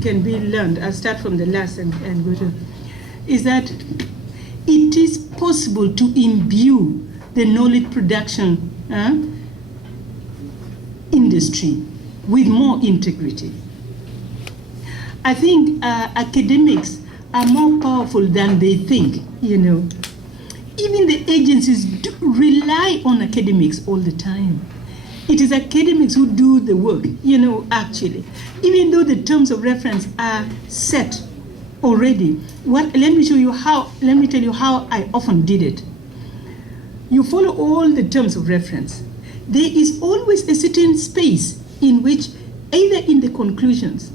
can be learned, I'll start from the last and go to, is that it is possible to imbue the knowledge production industry with more integrity. I think academics are more powerful than they think, you know. Even the agencies do rely on academics all the time. It is academics who do the work, you know, actually. Even though the terms of reference are set already. Let me tell you how I often did it. You follow all the terms of reference. There is always a certain space in which, either in the conclusions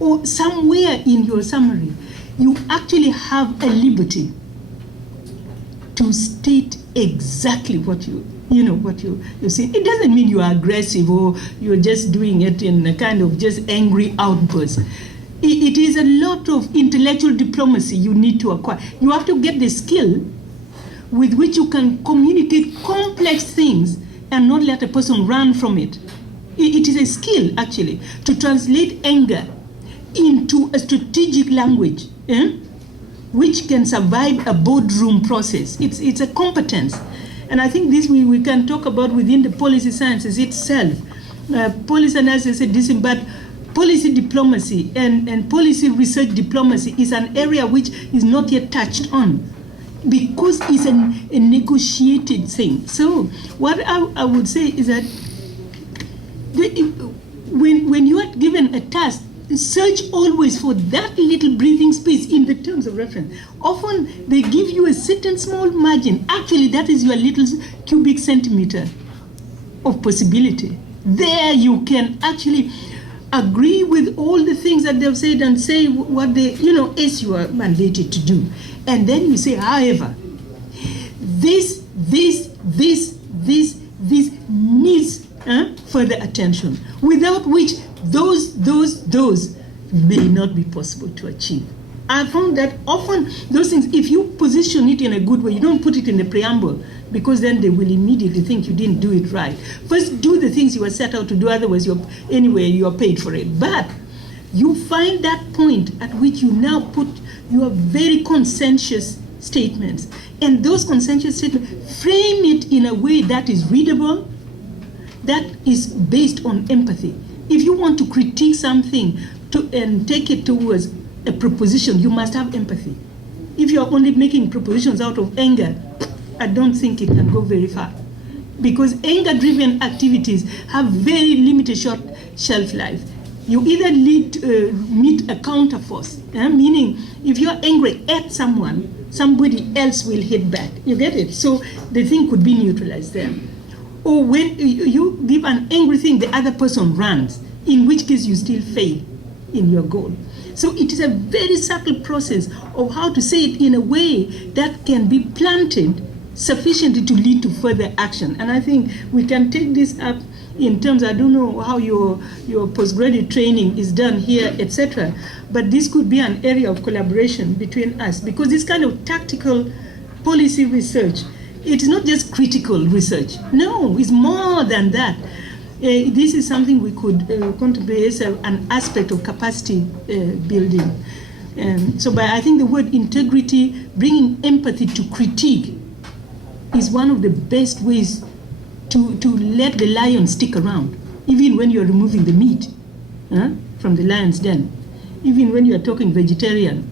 or somewhere in your summary, you actually have a liberty to state exactly what you're saying. It doesn't mean you are aggressive or you're just doing it in a kind of just angry outburst. It is a lot of intellectual diplomacy you need to acquire. You have to get the skill with which you can communicate complex things and not let a person run from it. It is a skill, actually, to translate anger into a strategic language, which can survive a boardroom process. It's a competence. And I think this we can talk about within the policy sciences itself. Policy analysis is discipline, but policy diplomacy and policy research diplomacy is an area which is not yet touched on because it's a negotiated thing. So what I would say is that when you are given a task, search always for that little breathing space in the terms of reference. Often they give you a certain small margin. Actually, that is your little cubic centimeter of possibility. There you can actually agree with all the things that they've said and say what they, as you are mandated to do. And then you say, however, this needs further attention, without which those may not be possible to achieve. I found that often those things, if you position it in a good way, you don't put it in the preamble, because then they will immediately think you didn't do it right. First, do the things you were set out to do, otherwise you are paid for it. But you find that point at which you now put your very conscientious statements, and those conscientious statements, frame it in a way that is readable, that is based on empathy. If you want to critique something and take it towards a proposition, you must have empathy. If you're only making propositions out of anger, I don't think it can go very far. Because anger-driven activities have very limited short shelf life. You either meet a counterforce, meaning if you're angry at someone, somebody else will hit back. You get it? So the thing could be neutralized there. Or when you give an angry thing, the other person runs, in which case you still fail in your goal. So it is a very subtle process of how to say it in a way that can be planted sufficiently to lead to further action. And I think we can take this up in terms, I don't know how your postgraduate training is done here, etc. But this could be an area of collaboration between us, because this kind of tactical policy research, it is not just critical research. No, it's more than that. This is something we could contemplate as an aspect of capacity building. But I think the word integrity, bringing empathy to critique, is one of the best ways to let the lion stick around, even when you're removing the meat from the lion's den. Even when you're talking vegetarian,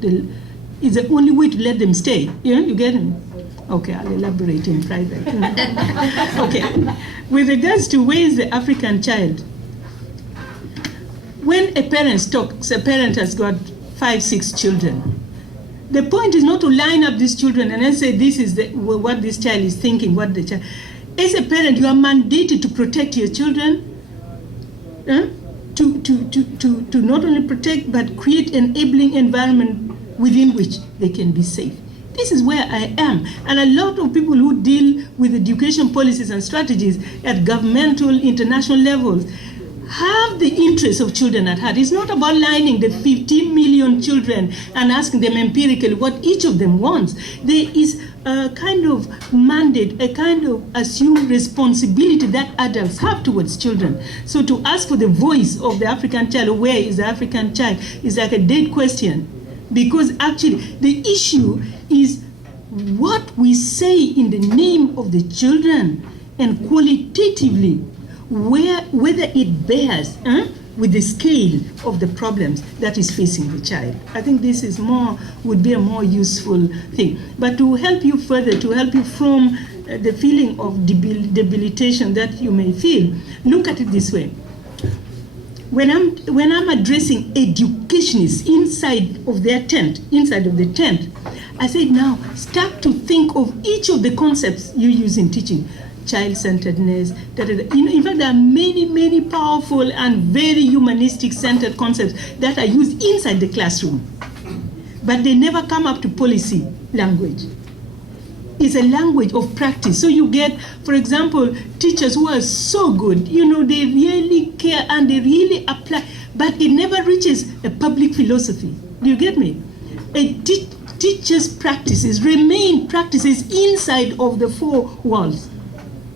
it's the only way to let them stay. You get it? Okay, I'll elaborate in private. Okay, with regards to where is the African child, when a parent talks, a parent has got 5, 6 children. The point is not to line up these children and then say this is what this child is thinking, what the child. As a parent, you are mandated to protect your children, to not only protect but create an enabling environment within which they can be safe. This is where I am. And a lot of people who deal with education policies and strategies at governmental, international levels have the interests of children at heart. It's not about lining the 15 million children and asking them empirically what each of them wants. There is a kind of mandate, a kind of assumed responsibility that adults have towards children. So to ask for the voice of the African child, or where is the African child, is like a dead question. Because actually the issue is what we say in the name of the children, and qualitatively whether it bears with the scale of the problems that is facing the child. I think this is would be a more useful thing. But to help you further, to help you from the feeling of debilitation that you may feel, look at it this way. When I'm addressing educationists inside of the tent, I said, now start to think of each of the concepts you use in teaching. Child-centeredness, in fact, there are many, many powerful and very humanistic-centered concepts that are used inside the classroom, but they never come up to policy language. It's a language of practice. So you get, for example, teachers who are so good, they really care and they really apply, but it never reaches a public philosophy. Do you get me? Teachers' practices remain practices inside of the four walls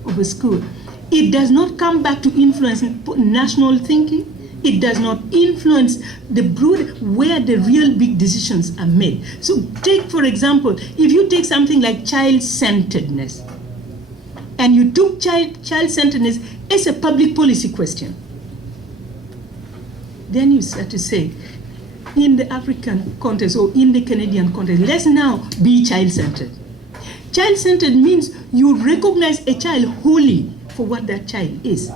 of a school. It does not come back to influence national thinking. It does not influence the broad where the real big decisions are made. So take, for example, if you take something like child-centeredness, and you took child-centeredness as a public policy question, then you start to say, in the African context or in the Canadian context, let's now be child-centered. Child-centered means you recognize a child wholly for what that child is.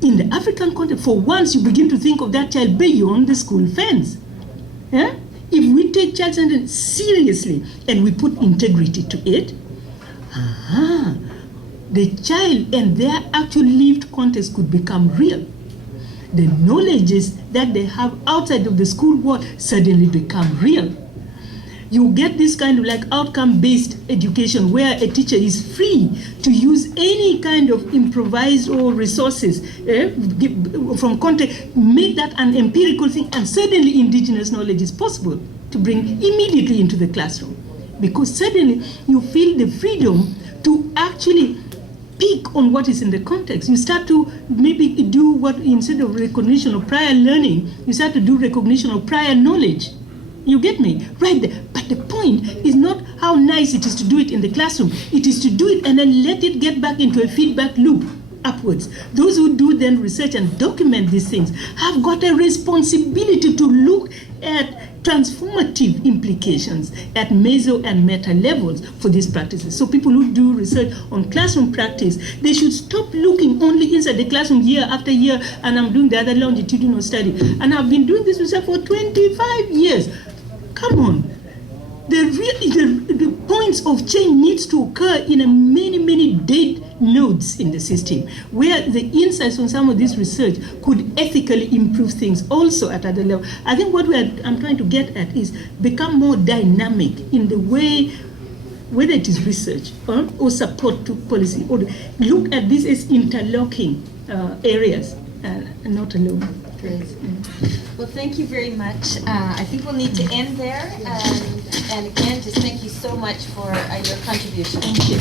In the African context, for once you begin to think of that child beyond the school fence. Yeah? If we take child-centered seriously and we put integrity to it, the child and their actual lived context could become real. The knowledges that they have outside of the school world suddenly become real. You get this kind of like outcome-based education where a teacher is free to use any kind of improvised or resources from content, make that an empirical thing, and suddenly indigenous knowledge is possible to bring immediately into the classroom. Because suddenly you feel the freedom to actually pick on what is in the context. You start to maybe do what, instead of recognition of prior learning, you start to do recognition of prior knowledge. You get me? Right there. But the point is not how nice it is to do it in the classroom. It is to do it and then let it get back into a feedback loop upwards. Those who do then research and document these things have got a responsibility to look at transformative implications at meso and meta levels for these practices. So people who do research on classroom practice, they should stop looking only inside the classroom year after year, and I'm doing the other longitudinal study. And I've been doing this research for 25 years. Come on. The points of change needs to occur in a many dead nodes in the system, where the insights on some of this research could ethically improve things also at other levels. I think what I'm trying to get at is become more dynamic in the way, whether it is research or support to policy, or look at this as interlocking areas and not alone. Great. Well, thank you very much. I think we'll need to end there. And again, just thank you so much for your contribution. Thank you.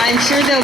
I'm sure they'll